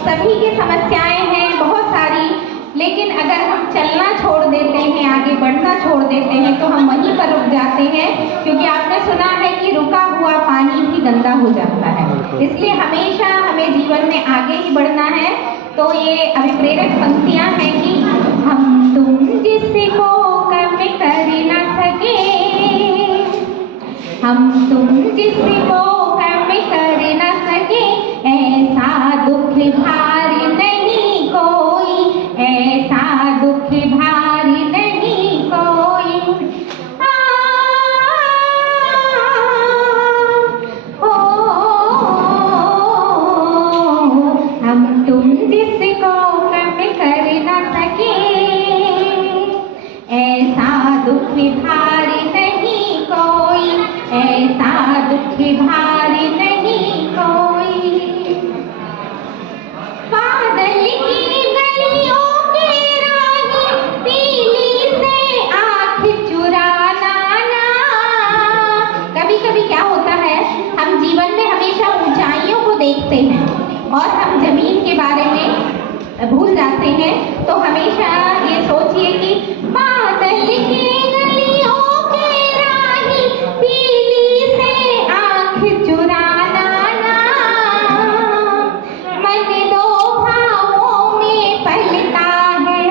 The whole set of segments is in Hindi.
सभी की समस्याएं हैं बहुत सारी, लेकिन अगर हम चलना छोड़ देते हैं, आगे बढ़ना छोड़ देते हैं तो हम वहीं पर रुक जाते हैं, क्योंकि आपने सुना है कि रुका हुआ पानी भी गंदा हो जाता है। इसलिए हमेशा हमें जीवन में आगे ही बढ़ना है। तो ये अभिप्रेरक पंक्तियां हैं कि हम तुम जिसको कम कर न सके, हम तुम जिसको कम कर न सके, ऐसा दुख भारी नहीं कोई, ऐसा दुख भारी नहीं कोई। हम तुम जिसको कम कर न सके, ऐसा दुख भारी नहीं कोई, ऐसा दुख भारी नहीं कोई। बादल की गलियों के राही, पीली से आँख चुराना ना। कभी कभी क्या होता है, हम जीवन में हमेशा ऊंचाइयों को देखते हैं और हम जमीन के बारे में भूल जाते हैं। तो हमेशा ये सोचिए कि बादल की गलियों के राही, पीली से आँख चुराना ना। मन दो भावों में पलता है,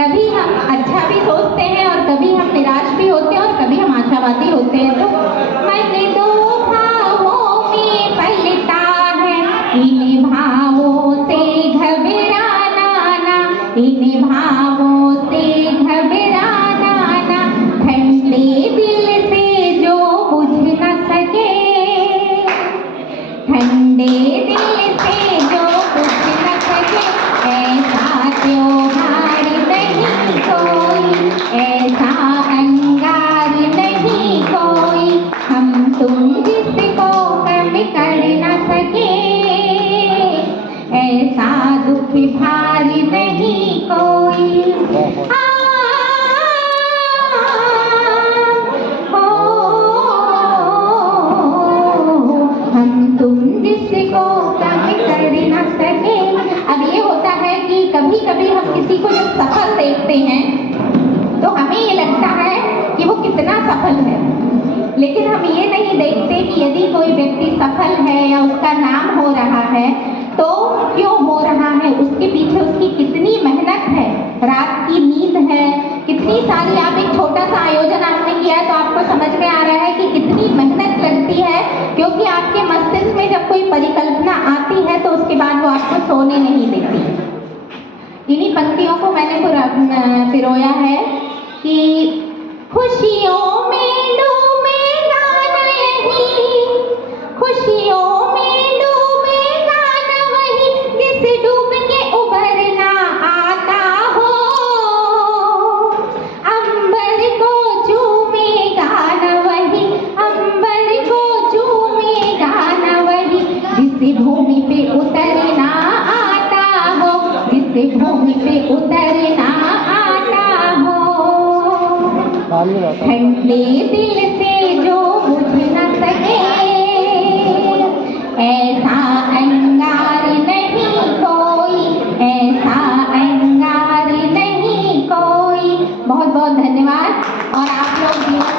कभी हम अच्छा भी सोचते हैं और कभी हम निराश भी होते हैं और कभी हम आशावादी होते हैं। तो मन दो भावों में पलता है, इन भावों से घबराना ना, इन भावों से घबराना ना। ठंडे दिल से जो बुझ न सके, ठंडे दिल से जो बुझ न सके, ऐसा त्योहार नहीं कोई, ऐसा अंगार नहीं कोई। हम तुम जिसको कम कर न सके, ऐसा दुख भारी नहीं कोई। हम तुम जिसको कम कर न सके। अब ये होता है कि कभी कभी हम किसी को जब सफल देखते हैं तो हमें ये लगता है कि वो कितना सफल है, लेकिन हम ये नहीं देखते कि यदि कोई व्यक्ति सफल है या उसका नाम हो रहा है तो क्यों हो रहा है, उसके पीछे उसकी कितनी मेहनत है, रात की नींद है, कितनी सारी। आप एक छोटा सा आयोजन आपने किया है तो आपको समझ में आ रहा है कि कितनी मेहनत लगती है, क्योंकि आपके मस्तिष्क में जब कोई परिकल्पना आती है तो उसके बाद वो आपको सोने नहीं देती। इन्हीं पंक्तियों को मैंने पिरोया है कि खुशियों में डूबेगा नहीं, खुशियों में डूबेगा न वही, जिस डूब के उभरना आता हो। अंबर को चूमेगा न वही, अंबर को चूमेगा न वही, जिस भूमि पे उतरना आता हो, जिस भूमि पे उतरना आता हो। ठंडे दिल से जो बुझ न सके, ऐसा अंगार नहीं कोई, ऐसा अंगार नहीं कोई। बहुत बहुत धन्यवाद। और आप लोग जीवन